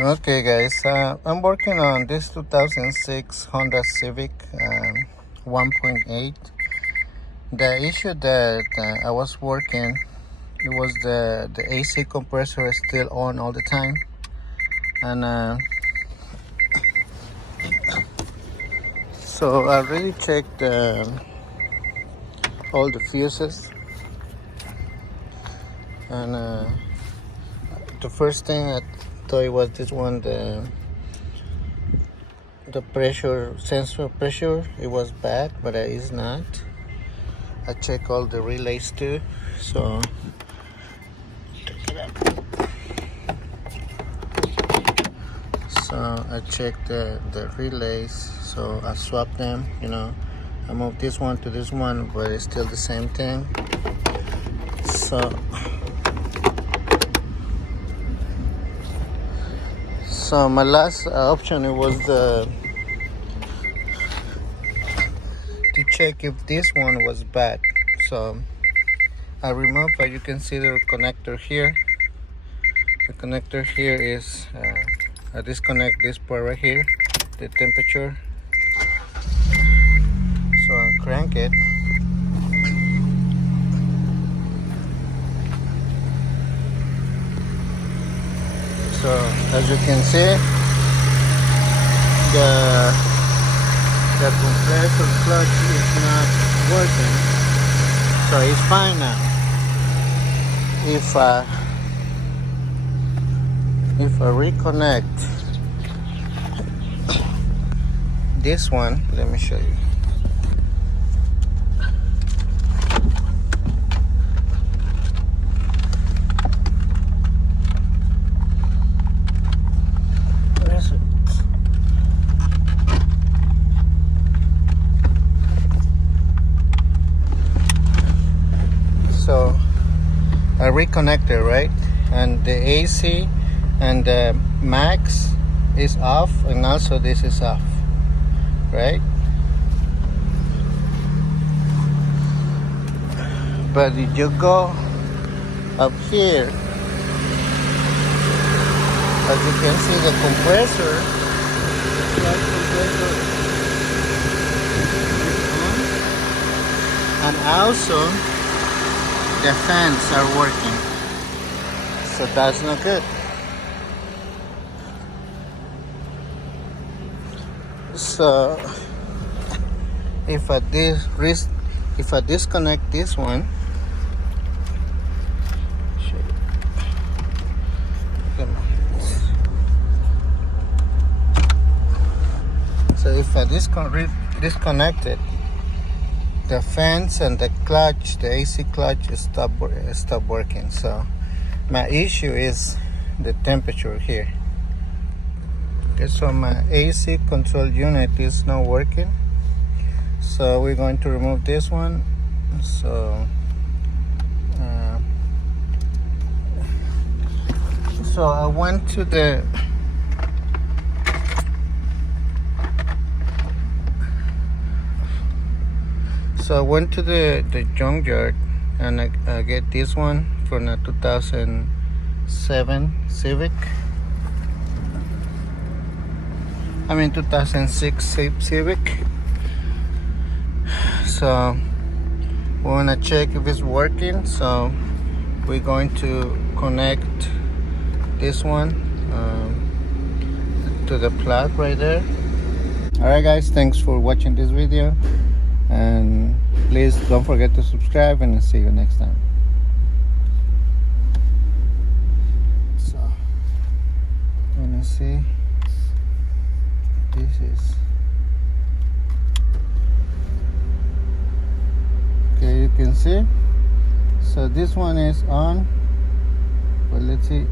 Okay, guys, I'm working on this 2006 Honda Civic 1.8. The issue that I was working, it was the AC compressor is still on all the time, and so I really checked all the fuses, and the first thing I thought it was this one, the pressure sensor pressure, it was bad, but it is not. I check all the relays too, so take it up. So I checked the relays, so I swapped them, I moved this one to this one, but it's still the same thing. So my last option, it was to check if this one was bad. So I removed, but you can see the connector here. The connector here is I disconnect this part right here, the temperature. So I crank it. So as you can see, the compressor clutch is not working. So it's fine now. If I reconnect this one, let me show you. So I reconnected, right? And the AC and the max is off, and also this is off, right? But if you go up here, as you can see, the compressor, and also the fans are working, so that's not good. So if I disconnect this one, so if I disconnect it, the fans and the clutch, the AC clutch, stop working. So my issue is the temperature here. Okay, so my AC control unit is not working. So we're going to remove this one. So I went to the junkyard, and I get this one from a 2007 Civic. 2006 Civic. So we want to check if it's working. So we're going to connect this one to the plug right there. Alright guys, thanks for watching this video, and please don't forget to subscribe, and I'll see you next time. So let me see. This is okay, you can see. So this one is on, but let's see.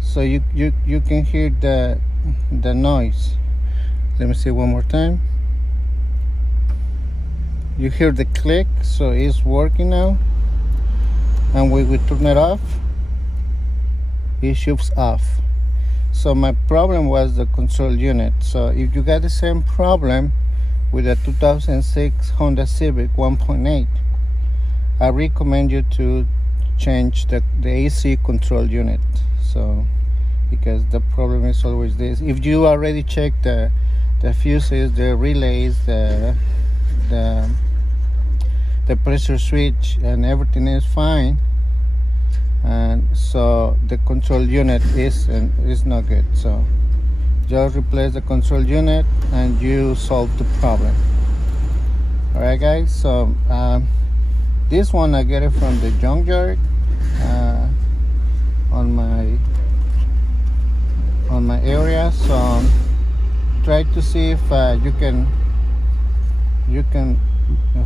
So you can hear the noise. Let me see one more time. You hear the click, so it's working now. And when we turn it off, it shoots off. So my problem was the control unit. So if you got the same problem with a 2006 Honda Civic 1.8, I recommend you to change the AC control unit. So because the problem is always this, if you already checked the fuses, the relays, the pressure switch, and everything is fine, and so the control unit is not good. So just replace the control unit and you solve the problem. All right, guys. So this one I get it from the junkyard on my area. So try to see if you can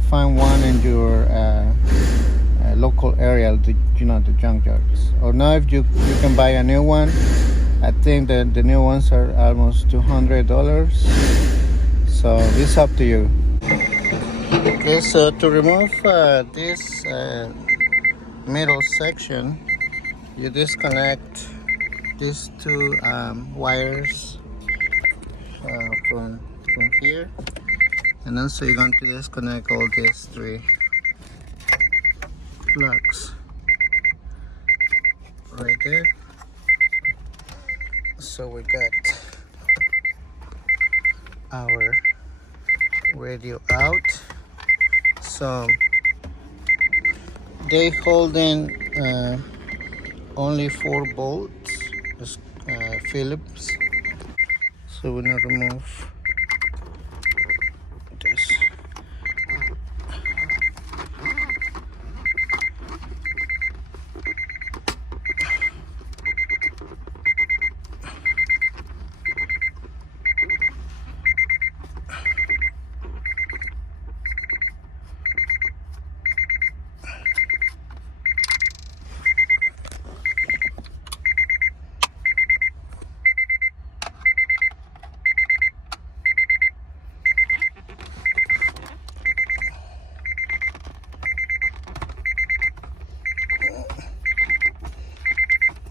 find one in your local area, the junkyards. Or now if you can buy a new one. I think that the new ones are almost $200. So it's up to you. Okay, so to remove this middle section, you disconnect these two wires from here, and also you're going to disconnect all these three plugs right there. So we got our radio out. So they holding only 4 bolts, Phillips. So we're gonna remove this.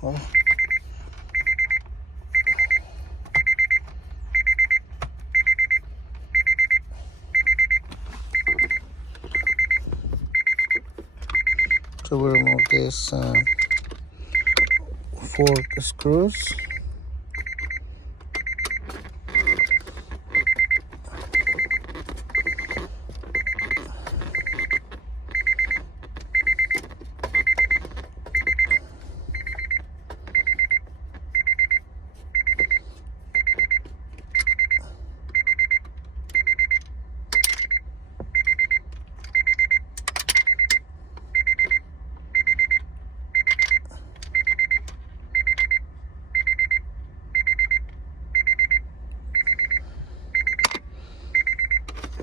Oh. So we remove this 4 screws.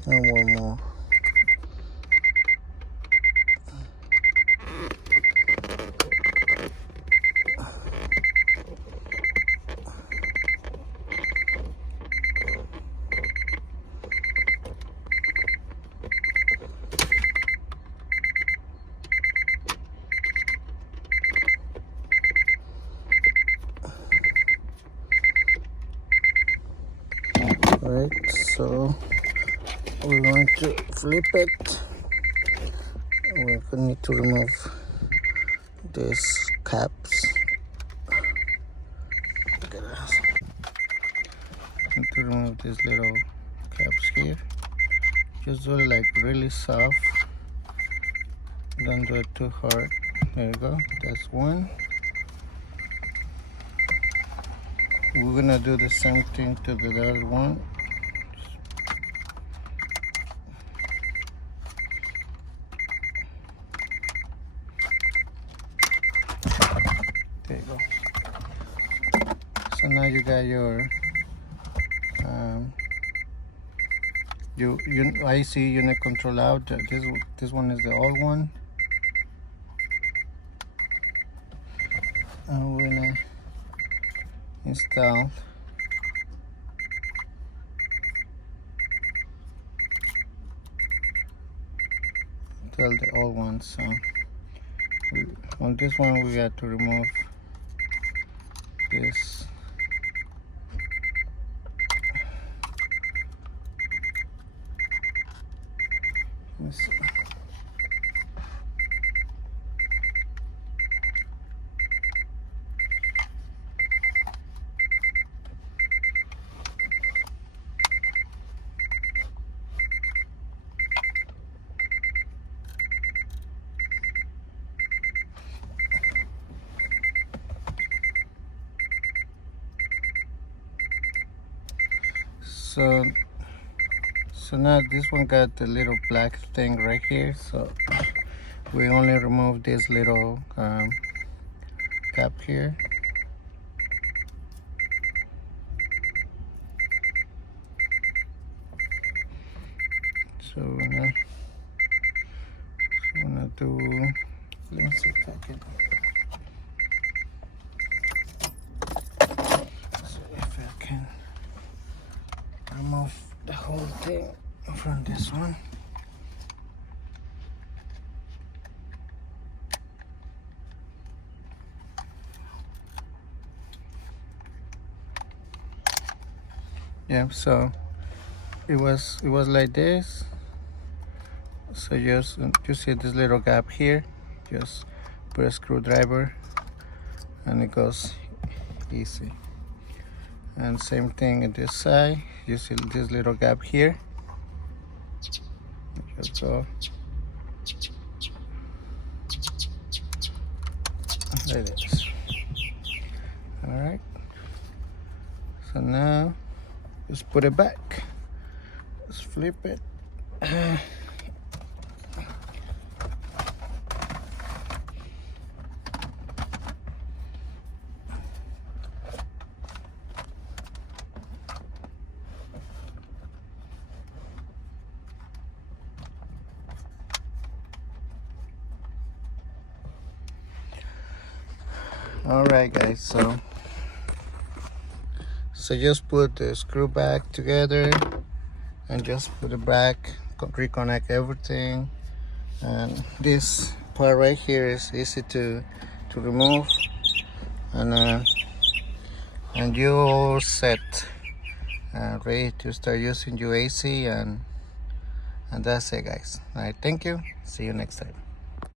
And one more. Alright, so we're going to flip it. We're going to need to remove these caps. Look at that. Need to remove these little caps here. Just do it like really soft. Don't do it too hard. There you go. That's one. We're gonna do the same thing to the other one. There you go. So now you got your IC unit control out. This one is the old one. And we're gonna install the old one. So on this one we got to remove this So now this one got the little black thing right here, so we only remove this little cap here. So now I'm gonna do, let me see if I can, so if I can remove the whole thing from this one. Yeah, so it was like this. So just you see this little gap here, just put a screwdriver and it goes easy. And same thing at this side, you see this little gap here, just go like this. All right, so now just put it back, just flip it. All right, guys, so just put the screw back together and just put it back, reconnect everything, and this part right here is easy to remove, and you're set, ready to start using your AC, and that's it, guys. All right, thank you, see you next time.